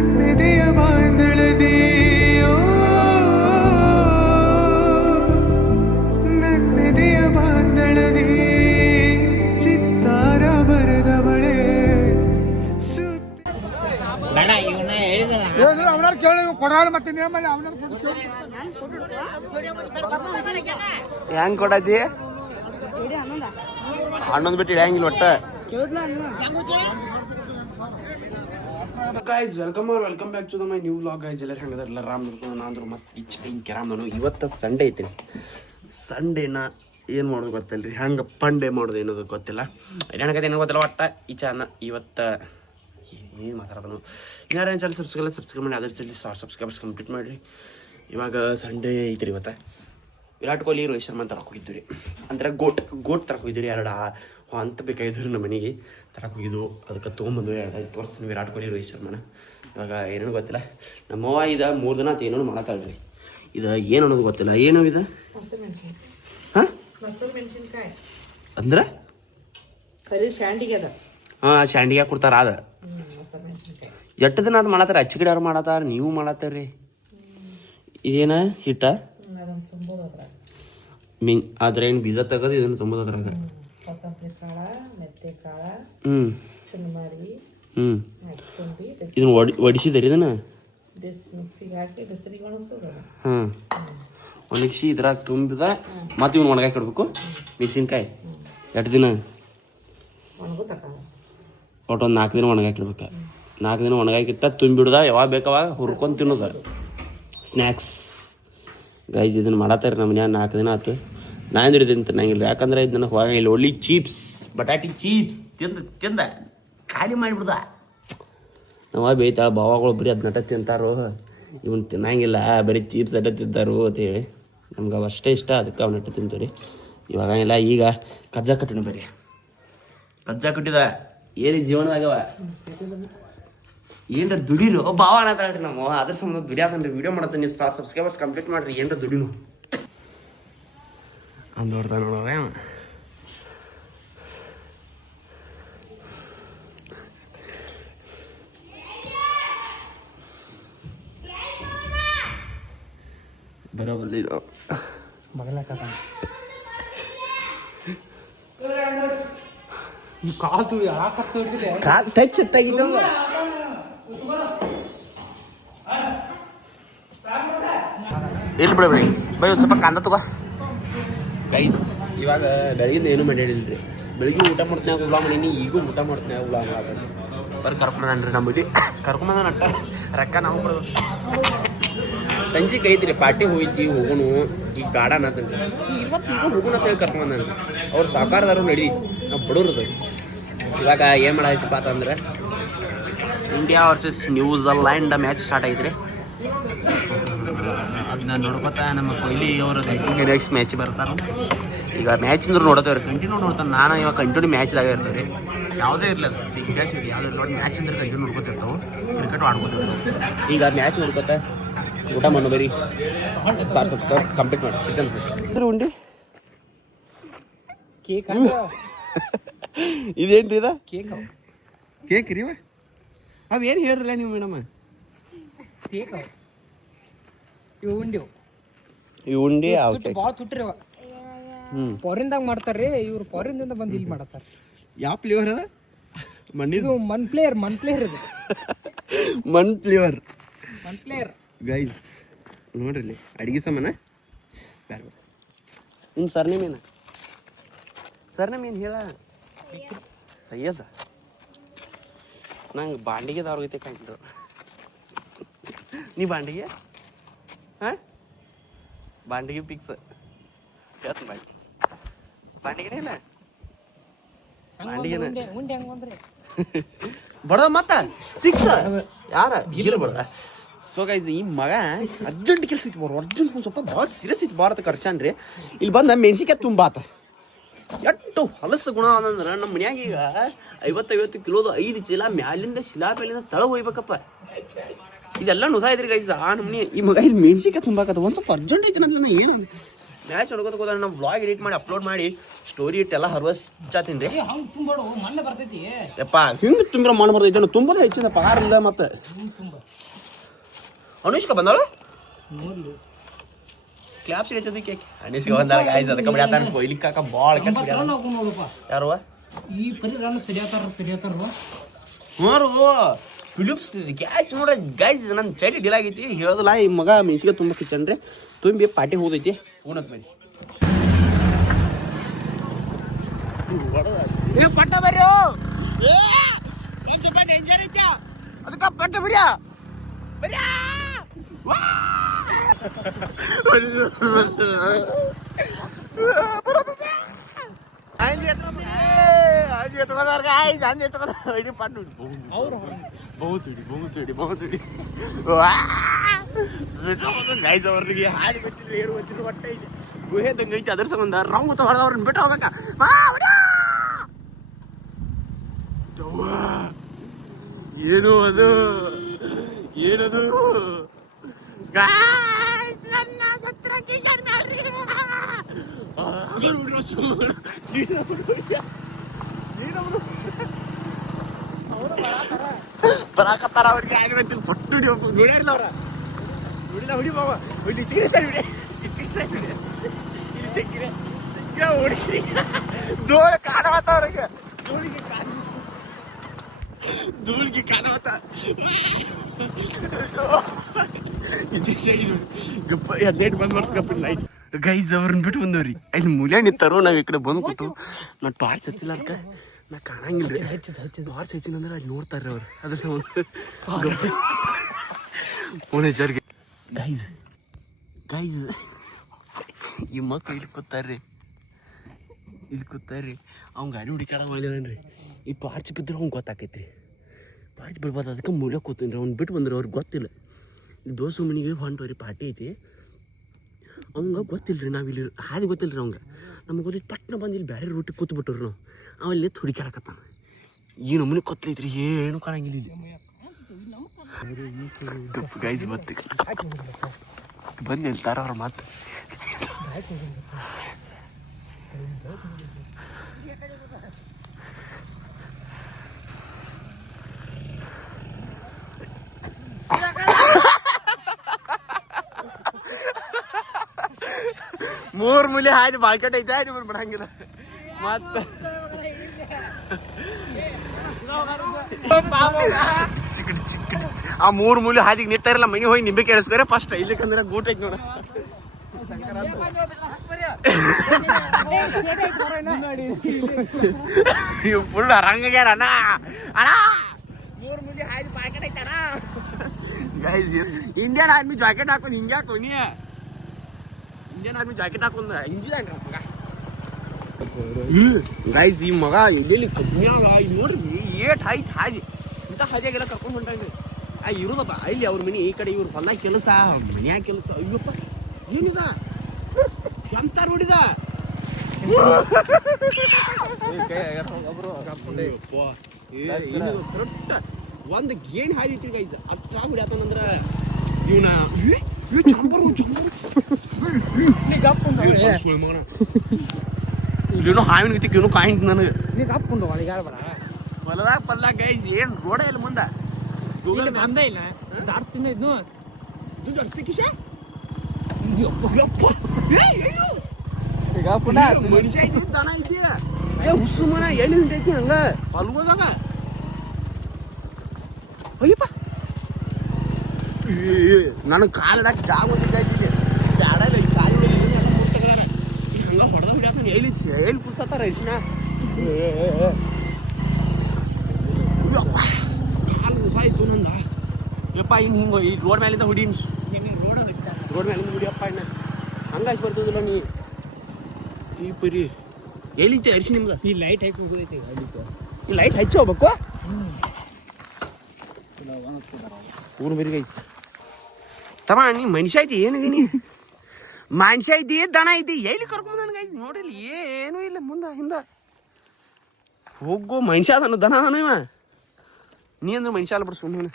ನನ್ನೆದೆಯ ಬಾಂಧಳದಿ ನನ್ನೆದೆಯ ಬಾಂಧಳದಿ ಚಿತ್ತಾರ ಬರೆದವಳೆ ಅವನಾರು ಕೇಳಿ ಕೊಡಾರ ಮತ್ತೆ ಹೆಂಗ್ ಕೊಡತಿ ಹನ್ನೊಂದು ಬಿಟ್ಟು ಇಡಂಗಿಲ್ಲ ಒಟ್ಟ guys welcome back to my new vlog guys. ಎಲ್ಲರೂ ಹೆಂಗದಾರಲ್ಲ ರಾಮ್ ನೋಡ್ಕೊಂಡು ನಾನು ಮಸ್ತ್ ಇಚ್ಛೆ ರಾಮ್ ನಾನು. ಇವತ್ತು ಸಂಡೇ ಐತಿ. ಸಂಡೇನ ಏನು ಮಾಡೋದು ಗೊತ್ತಿಲ್ಲ ರೀ, ಹಂಗೆ ಪಂಡೇ ಮಾಡೋದು ಏನೋದು ಗೊತ್ತಿಲ್ಲ, ಏನೋ ಗೊತ್ತಿಲ್ಲ. ಒಟ್ಟ ಈಚಾನ ಇವತ್ತು ಏನು ಮಾತಾಡೋದು. ಇನ್ನಾರು ಚಾನಲ್ ಸಬ್ಸ್ಕ್ರೈಬ್ ಮಾಡಿ, ಅದ್ರ ಜಲ್ದಿ ಸಬ್ಸ್ಕ್ರೈಬರ್ಸ್ ಕಂಪ್ಲೀಟ್ ಮಾಡಿರಿ. ಇವಾಗ ಸಂಡೇ ಐತಿ ರೀ. ಇವತ್ತು ವಿರಾಟ್ ಕೊಹ್ಲಿ ರೋಹಿತ್ ಶರ್ಮಾ ತರಕ್ಕೆ ಹೋಗಿದ್ದು ರೀ, ಅಂದ್ರೆ ಗೋಟ್ ತರಕ್ಕೆ ಹೋಗಿದ್ದು ರೀ. ಎರಡು ಅಂತ ಬೇಕಾಗಿದ್ರು ನಮ್ಮ ಮನೆಗೆ ತರಕ್ಕೆ ಹೋಗಿದ್ದು. ಅದಕ್ಕೆ ತೊಗೊಂಬಂದು 2 ತೋರಿಸ್ತೀನಿ ವಿರಾಟ್ ಕೊಹ್ಲಿ ರೋಹಿತ್ ಶರ್ಮಾನ. ಇವಾಗ ಏನೇನು ಗೊತ್ತಿಲ್ಲ. ನಮ್ಮವ್ವ ಇದು 3 ದಿನ ಆತು ಏನೋ ಮಾಡತ್ತಾಳ್ರಿ. ಇದು ಏನು ಅನ್ನೋದು ಗೊತ್ತಿಲ್ಲ. ಏನು ಇದು ಹಾಂ ಅಂದ್ರೆ ಹಾಂ ಶಾಂಡಿಗೆ ಕೊಡ್ತಾರ. ಅದ ಎಷ್ಟು ದಿನ ಅದು ಮಾಡತ್ತಾರ, ಅಚ್ಚಿಗಿಡವ್ರು ಮಾಡತ್ತಾರ, ನೀವು ಮಾಡತ್ತಾರ್ರಿ. ಇದೇನ ಹಿಟ್ಟ ಆದ್ರೆ ಏನು ಬೀಜ ತೆಗದು ಇದನ್ನು ತುಂಬೋದು ಅದ್ರಾಗ. ಇದನ್ನ ಒಡಿಸಿದ್ರಿ ಇದನ್ನ ಹಾಂ ಒಣಗಿಸಿ ಇದ್ರಾಗ ತುಂಬಿದ ಮತ್ತೆ ಇವ್ನು ಒಣಗಾಕಿ ಇಡ್ಬೇಕು. ಮೆಣಸಿನ್ಕಾಯಿ ಎಷ್ಟು ದಿನ ಒಟ್ಟು ಒಂದು 4 ದಿನ ಒಣಗಾಕಿಡ್ಬೇಕು. 4 ದಿನ ಒಣಗಾಕಿಟ್ಟ ತುಂಬಿಡ್ದ ಯಾವಾಗ ಬೇಕಾವಾಗ ಹುರ್ಕೊಂಡು ತಿನ್ನೋದ ಸ್ನ್ಯಾಕ್ಸ್ ಗೈಸ್. ಇದನ್ನು ಮಾಡತ್ತಾರೆ ನಮ್ಮ ಮನ್ಯಾಗ 4 ದಿನ ಆಯ್ತು. ನಾನು ಹಿಡಿದೀನಿ ತಿನ್ನಂಗಿಲ್ಲ, ಯಾಕಂದ್ರೆ ಇದು ನನಗೆ ಹೋಗಂಗಿಲ್ಲ. ಒಳ್ಳೆ ಚೀಪ್ಸ್ ಬಟಾಟಿ ಚೀಪ್ಸ್ ತಿಂದ ಖಾಲಿ ಮಾಡಿಬಿಡ್ದ. ನಾವು ಬೇಯ್ತಾಳೆ ಭಾವಗಳು ಬರೀ ಅದು ನಟ ತಿಂತಾರೋ, ಇವನು ತಿನ್ನಂಗಿಲ್ಲ ಬರೀ ಚೀಪ್ಸ್ ಅಡ್ಡ ತಿಂತಾರೋ ಅಂತೇಳಿ ನಮ್ಗೆ ಅವು ಅಷ್ಟೇ ಇಷ್ಟ, ಅದಕ್ಕೆ ಅವ್ನ ನಟ ತಿಂತೀವಿ ರೀ. ಇವಾಗ ಇಲ್ಲ, ಈಗ ಕಜ್ಜಾ ಕಟ್ಟಿನ ಬರೀ ಕಜ್ಜಾ ಕಟ್ಟಿದ ಏನಿಗೆ ಜೀವನದಾಗವ ಏನ್ರ ದುಡಿನು ಭಾವ ಅನ್ನತಾಳ್ರಿ. ನಮ್ಮ ಅದ್ರ ಸಂಬಂಧ ದುಡಿಯಾದನ್ರಿ. ವಿಡಿಯೋ ಮಾಡತ್ತೀನಿ, ಸಬ್ಸ್ಕ್ರೈಬರ್ಸ್ ಕಂಪ್ಲೀಟ್ ಮಾಡ್ರಿ. ಏನ್ರ ದುಡಿನು ಅಂದ್ ನೋಡ್ದ ನೋಡ್ರೆ ಬರೋ ಬಂದಿದ್ದು ಟಚ್ ಎತ್ತಾಗಿದ್ದು ಇಲ್ಲಿ ಬಿಡ ಬೈ ಒಂದು ಸ್ವಲ್ಪ ಕಾಂದ ತಗೋ ಗೈಸ್. ಇವಾಗ ಬೆಳಗಿಂದ ಏನು ಮಾಡಿಡಿಲ್ರಿ. ಬೆಳಿಗ್ಗೆ ಊಟ ಮಾಡ್ತೀನಿ ಉಳ್ಳ ಮಾಡೀನಿ, ಈಗೂ ಊಟ ಮಾಡ್ತೀನಿ ಉಳ್ಳ ಮಾಡೋದು. ಬರೀ ಕರ್ಕೊಂಡ್ರಿ ನಮ್ಮ ಬುದ್ಧಿ ಕರ್ಕೊಂಬಂದ ನಟ್ಟ ರೊಕ್ಕ ನಾವು ಕೊಡೋದು. ಸಂಜೆಗೆ ಐತ್ರಿ ಪಾರ್ಟಿ ಹೋಗೋಣ ಈಗ ಗಾರ್ಡನ್ ಅಂತಂದ್ರೆ ಇವತ್ತು ಈಗ ಹೋಗೋಣ ಅಂತ ಹೇಳಿ ಕರ್ಕೊಂಬಂದ್ರಿ. ಅವ್ರು ಸಾಕಾರದಾರು ನಡೀತಿ, ನಾವು ಬಡವ್ರದ್ದು. ಇವಾಗ ಏನು ಮಾಡಾಯ್ತಪ್ಪ ಅಂತಂದ್ರೆ India versus New Zealand match start ಆಗಿದ್ರಿ. ಅದನ್ನ ನೋಡ್ಕೊತಾ ನಮ್ಮ ಕೊಹ್ಲಿ ಅವರು ನೆಕ್ಸ್ಟ್ ಮ್ಯಾಚ್ ಬರ್ತಾರೆ. ಈಗ ಮ್ಯಾಚ್ ಅಂದ್ರೆ ನೋಡೋತೇವ್ರಿ, ಕಂಟಿನ್ಯೂ ನೋಡ್ತಾನೆ. ನಾನು ಇವಾಗ ಕಂಟಿನ್ಯೂ ಮ್ಯಾಚ್ದಾಗ ಇರ್ತೀವಿ ರೀ, ಯಾವುದೇ ಇರಲಿಲ್ಲ ಬಿಗ್ ಮ್ಯಾಚ್ ಇರಲಿ ಯಾವುದೇ ನೋಡಿ ಮ್ಯಾಚ್ ಅಂದ್ರೆ ಕಂಟಿನ್ಯೂ ನೋಡ್ಕೊತಿರ್ತಾವೆ, ಕ್ರಿಕೆಟ್ ಆಡ್ಕೊತಿರ್ತಾವೆ. ಈಗ ಮ್ಯಾಚ್ ನೋಡ್ಕೊತ ಊಟ ಮಾಡೋ ಬರೀ ಸಬ್ಸ್ಕ್ರೈಬ್ ಕಂಪ್ಲೀಟ್ ಮಾಡಿ ಸಿಕ್ಕಂತ ಉಂಡಿ ಕೇಕ್ ಇದೇನ್ರಿ ಇದ ಕೇಕ್ ರೀ. ಅವು ಏನು ಹೇಳ್ರಲ್ಲ ನೀವು ಮೇಡಮ್? ಕೇಕ್ ಇವು ಉಂಡಿ ಭಾಳ ತುಟ್ರಿ ಅವ. ಫಾರಿನ್ದಾಗ ಮಾಡ್ತಾರ್ರಿ, ಇವ್ರು ಫಾರಿನ್ದಿಂದ ಬಂದು ಇಲ್ಲಿ ಮಾಡತ್ತಾರ. ಯಾವ ಫ್ಲೇವರ್ ಅದ? ಇದು ಮನ್ ಪ್ಲೇಯರ್ ಇದು ಮನ್ ಫ್ಲೇವರ್ ಗೈಸ್ ನೋಡ್ರಿ ಇಲ್ಲಿ ಅಡಿಗೆ ಸಾಮಾನ ಬೇಡ. ನಿಮ್ಮ ಸರ್ನೇಮ್ ಏನು? ಸರ್ನೇಮ್ ಏನು ಹೇಳ? ಸಯ್ಯದ. ನಂಗೆ ಬಾಂಡಿಗೆದವ್ರ ಐತೆ ಕಂಡು. ನೀ ಬಾಂಡಿಗೆ ಹಾಂ ಬಾಂಡಿಗೆ ಪಿಕ್ಸ್ ಹೇಳ್ತೀನಿ ಬಾಂಡಿಗೆನೇ ಇಲ್ಲ ಬಾಂಡಿಗೆನ ಬಡ ಮತ್ತ 6 ಯಾರ ಗೀರ ಬಡ. ಸೊ ಗೈಸ್ ಈ ಮಗ ಅರ್ಜೆಂಟ್ ಕೆಲಸ ಇತ್ತು ಅರ್ಜೆಂಟ್ ಒಂದು ಸ್ವಲ್ಪ ಭಾಳ ಸೀರಿಯಸ್ ಇತ್ತು ಭಾರತ ಕರ್ಸಾನ್ರಿ. ಇಲ್ಲಿ ಬಂದ ಮೆಣಸಿನ್ಕಾಯಿ ತುಂಬಾತ ಎಷ್ಟು ಹೊಲಸು ಗುಣ ಅಂದ್ರೆ ನಮ್ಮ ಮನ್ಯಾಗ ಈಗ 50 ಕಿಲೋದು 5 ಚೀಲ ಮ್ಯಾಲಿಂದ ಶಿಲಾಪೇಲಿಂದ ತಳ ಹೋಯ್ಬೇಕಪ್ಪ. ಇದೆಲ್ಲ ನುಸ ಐತ್ರಿ ಗೈಸ್. ಆ ನಮ್ಮನೆ ಈ ಮಗ ಇಲ್ಲಿ ಮೆಣಸಿನ್ಕಾಯಿ ತುಂಬಾಕತ್ತ ಒಂದು ಸ್ವಲ್ಪ ಅರ್ಜೆಂಟ್ ಐತಿ ನನ್ನ ಏನು ಮ್ಯಾಚ್ ನೋಡ್ಕೋತ ಹೋದ ನಾವು ವ್ಲಾಗ್ ಎಡಿಟ್ ಮಾಡಿ ಅಪ್ಲೋಡ್ ಮಾಡಿ ಸ್ಟೋರಿ ಇಟ್ಟೆಲ್ಲ ಹರ್ವಸ್ಚಾತೀನಿ ರೀ. ಯಪ್ಪ ಹಿಂಗೆ ತುಂಬಿರೋ ಮಣ್ಣು ಬರ್ತೈತೆ ತುಂಬೋದೇ ಹೆಚ್ಚಿನ ಪಗಾರ ಇಲ್ಲ. ಮತ್ತೆ ಅನುಷ್ಕಾ ಬಂದವಳು ನೋಡ್ಲಿ ಕ್ಲಾಪ್ ಸಿಗೈತದಕ್ಕೆ ಅನುಷ್ಕಾ ಬಂದಾಗ ಆಯ್ತು ಅದಕ್ಕೆ ಬಿಡ ತಾನು ಕೊಯ್ಲಿಕ್ಕಾಕ ಭಾಳ ನೋಡಪ್ಪ ಯಾರುವ ಈ ಪರಿರನ್ನ ತೆರಿಯತಾರ ಮಾರು ಫಿಲಿಪ್ಸ್ ಗ್ಯಾಸ್ ನೋಡ್ರಿ ಗೈಸ್ ನನ್ನ ಚೈಟಿ ಡಿಲ್ ಆಗೈತಿ ಹೇಳೋದಿಲ್ಲ ಈ ಮಗ ಮೆಣಸಿಗೆ ತುಂಬ ಕಿಚನ್ರಿ ತುಂಬಿ ಪಾಟಿ ಹೋದೈತಿ ಉಣತ್ ಬನ್ನಿ ಪಟ್ಟ ಬರ್ರಿ ಸ್ವಲ್ಪ ಡೇಂಜರ್ ಐತಿ ಅದಕ್ಕೆ ಪಟ್ಟ ಬರ್ಯಾ ಬರ್ಯಾ ಅವ್ರಿಗೆ ಹಾಗೆ ಗೊತ್ತಿಲ್ಲ ಏನು ಗೊತ್ತಿಲ್ಲ ಒಟ್ಟ ಐತೆ ಗುಹೆ ಐತಿ ಅದ್ರ ಸಂಬಂಧ ರಾವ್ ಹೊಡೆದವ್ರನ್ನ ಬಿಟ್ಟು ಹೋಗ್ಬೇಕ ಏನು ಅದು ಏನದು ಬರಾಕತ್ತಾರ ಅವ್ರಿಗೆ ಆಗ ಗೊತ್ತಿಲ್ಲ ಪಟ್ಟು ನೋಡ್ಯಾರಿಲ್ಲ ಅವ್ರ ನೋಡಿಲ್ಲ ಹುಡಿ ಬಾವ ಹುಡಿ ಚಿಕ್ಕ ಸರ್ ಬಿಡಿ ಇಲ್ಲಿ ಸಿಕ್ಕಿದೆ ಸಿಕ್ಕ ಹುಡುಗಿ ಜೋಳ ಕಾಣವತ್ತ ಅವ್ರಿಗೆ ಧೂಳಿಗೆ ಕಾಣವತ್ತ ಗಪ್ಪ ಲೇಟ್ ಬಂದ್ ಮಾಡ್ತು ಗಪ್ಪ ಲೈಟ್ ಗೈಸ್ ಅವ್ರನ್ನ ಬಿಟ್ಟು ಬಂದವ್ರಿ ಅಲ್ಲಿ ಮೂಲೆ ನಿಂತಾರೋ ನಾವ್ ಈ ಕಡೆ ಬಂದು ಕೂತು ನಾ ಟಾರ್ಚ್ ಹಚ್ಚಿಲ್ಲ ಅದಕ್ಕೆ ನಾ ಕಾಣಂಗಿಲ್ಲ ರೀ ಟಾರ್ಚ್ ಹಚ್ಚಿನಂದ್ರೆ ಅಲ್ಲಿ ನೋಡ್ತಾರ್ರಿ ಅವ್ರು ಅದ್ರ ಓನೇಜರ್ಗೆ ಗೈಸ್ ಗೈಸ್ ಈ ಮಕ್ಳು ಇಲ್ಲಿ ಕೂತಾರ್ರಿ ಅವ್ನು ಗಾಡಿ ಹುಡುಕಾಡ ಮಾಡಿದಾನ್ರಿ ಈ ಟಾರ್ಚ್ ಬಿದ್ದರೆ ಅವ್ನು ಗೊತ್ತಾಕೈತ್ರಿ ಟಾರ್ಚ್ ಬಿಡ್ಬಾರ್ದು ಅದಕ್ಕೆ ಮೂಲೆ ಕೂತೀನಿ ಅವ್ನು ಬಿಟ್ಟು ಬಂದ್ರೆ ಅವ್ರಿಗೆ ಗೊತ್ತಿಲ್ಲ ದೋಸ್ತ ಮನೆಗೆ ಹೊಂಟವ್ರಿ ಪಾರ್ಟಿ ಐತಿ ಅವಂಗೆ ಗೊತ್ತಿಲ್ಲ ರೀ ನಾವು ಇಲ್ಲಿ ಹಾದಿ ಗೊತ್ತಿಲ್ಲ ರೀ ಅವಂಗೆ ನಮಗೆ ಗೊತ್ತಿತ್ತು ಪಟ್ನ ಬಂದು ಇಲ್ಲಿ ಬೇರೆ ರೂಟಿಗೆ ಕೂತ್ಬಿಟ್ರು ನಾವು ಅವಲ್ಲಿ ನಿಂತು ಹುಡುಕಾಡಕತ್ತಾನ ಈ ನಮ್ಮನೆ ಕೊತ್ತಲೈತ್ರಿ ಏನು ಕಾಣಂಗಿಲ್ಲ ಇಲ್ಲಿ ಗೈಸ್ ಮತ್ತೆ ಬಂದು ನಿಲ್ತಾರ ಅವ್ರ ಮಾತು ಮೂರ್ ಮೂಲೆ ಹಾದಿ ಬಾಳ್ಕಟ್ ಐತೆ ಹಾದಿ ಬಿಡಂಗಿಲ್ಲ ಮತ್ತ ಆ ಮೂರ್ ಮೂಲೆ ಹಾದಿಗೆ ನಿಂತಾರಲ್ಲ ಮನಿ ಹೋಗಿ ನಿಂಬೆ ಕೇಳಿಸ್ಕೊರೆ ಫಸ್ಟ್ ಇಲ್ಲಿಕಂದ್ರೆ ಗೂಟ ಐತಿ ನೋಡ ಫುಲ್ ರಂಗ್ಯಾರ ಅಣ್ಣ ಮೂರ್ ಮೂಲೆ ಹಾದಿ ಬಾಳ್ಕಟ್ ಐತಣ್ಣ ಇಂಡಿಯನ್ ಆರ್ಮಿ ಜಾಕೆಟ್ ಹಾಕೊಂಡು ಹಿಂಗೆ ಹಾಕೋನಿ ಇಂಡಿಯನ್ ಆರ್ಮಿ ಜಾಕೆಟ್ ಹಾಕೊಂಡ ಇಂಜಿನ್ ಮಗ ಗೈಸ್ ಈ ಮಗ ಎಲ್ಲಿ ಕಬ್ಬಿಯಾಗ ಈಗ ನೋಡ್ರಿ ಏಟ್ ಆಯ್ತು ಹಾದಿ ಇಂಥ ಹಾದಿಯಾಗೆಲ್ಲ ಕರ್ಕೊಂಡು ಹೊಂಟಾಗ್ರಿ ಇರೋದಪ್ಪ ಇಲ್ಲಿ ಅವ್ರ ಮನೆ ಈ ಕಡೆ ಇವ್ರ ಹೊಲ್ದಾಗ ಕೆಲಸ ಮನ್ಯಾಗ ಕೆಲಸ ಅಯ್ಯಪ್ಪ ಏನಿದ ಎಂತ ನೋಡಿದ ಒಂದು ಗೇಣ್ ಹಾದಿ ಐತ್ರಿ ಗೈಸ್ ಅಟ್ಟ ಹೊಡ್ಯಾತಂದ್ರ ಇವನ ಇಲ್ಲೇನೋ ಹಾವಿನ ಗತಿ ಏನೋ ಕಾಯಿಂಟ್ ನನಗೆ ಹೊಲದಾಗ ಪಲ್ಲ ಗೈಸ್ ಏನ್ ರೋಡ ಇಲ್ಲ ಮುಂದ ಅಂದೇ ಇಲ್ಲ ದಾಡ್ತೀನಿ ಇದ್ನು ಮನುಷ್ಯ ಐತಿ ದನ ಐತಿ ಹುಸು ಮನ ಎಲ್ಲಿ ಹೊಂಟೈತಿ ಹಂಗ ಹೊಲ್ಗೋದಾಗ ಅಯ್ಯಪ್ಪ ನನಗೆ ಕಾಲಿಡಾಕ ಜಾಗ ಒಂದಿದ್ದಾಯ್ತಿದೆ ಬ್ಯಾಡಲ್ಲ ಈ ಕಾಲ ಏನೆಲ್ಲ ಮುಟ್ಟಗದಾರ ಈಗ ಹಂಗ ಹೊಡೆದ ಹುಡ್ಯಾಕ ಎಲ್ಲಿ ಕುಲ್ಸತ್ತಾರ ಇಷ್ಣ ಕಾಲು ಉಸಾಯ್ತು ನಂದ ಯಪ್ಪ ಇನ್ನು ಹಿಂಗ ಈ ರೋಡ್ ಮೇಲಿಂದ ಹುಡೀನಿ ರೋಡ್ ಮೇಲಿಂದ ಹುಡಿಯಪ್ಪ ಇನ್ನ ಹಂಗಾಯ್ತು ಬರ್ತದಿಲ್ಲ ನೀ ಈ ಪರಿ ಎಲ್ಲಿತ್ತೆ ಅರಿಸಿ ನಿಮ್ಗೆ ಈ ಲೈಟ್ ಹಾಕಿ ಹೋಗೈತಿ ಈ ಲೈಟ್ ಹಚ್ಚಿ ಹೋಗ್ಬೇಕು ಊರು ಬರಿ ಗೈತಿ ತಮ್ಮ ನೀ ಮನುಷ್ಯ ಐತಿ ಏನಿದೀನಿ ಮನುಷ್ಯ ಐತಿ ದನ ಐತಿ ಎಲ್ಲಿ ಕರ್ಕೊಂಡು ನನಗೈತಿ ನೋಡಿಲ್ಲ ಏನೂ ಇಲ್ಲ ಮುಂದೆ ಹಿಂದೆ ಹೋಗೋ ಮನುಷ್ಯ ಅದನ್ನು ದನ ಅದನ ಇವ ನೀ ಅಂದ್ರೆ ಮನುಷ್ಯ ಅಲ್ಲ ಬಿಡ ಸುಮ್ಮನೆ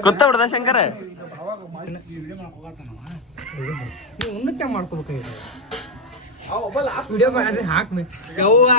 ಗೊತ್ತ ಬಿಡದ ಶಂಕರ ಉನ್ನತ ಮಾಡ್ಕೋಬೇಕಾಗಿತ್ತು ವಿಡಿಯೋ ಮಾಡಿ ಹಾಕ್ಮಿ ಯವ್ವ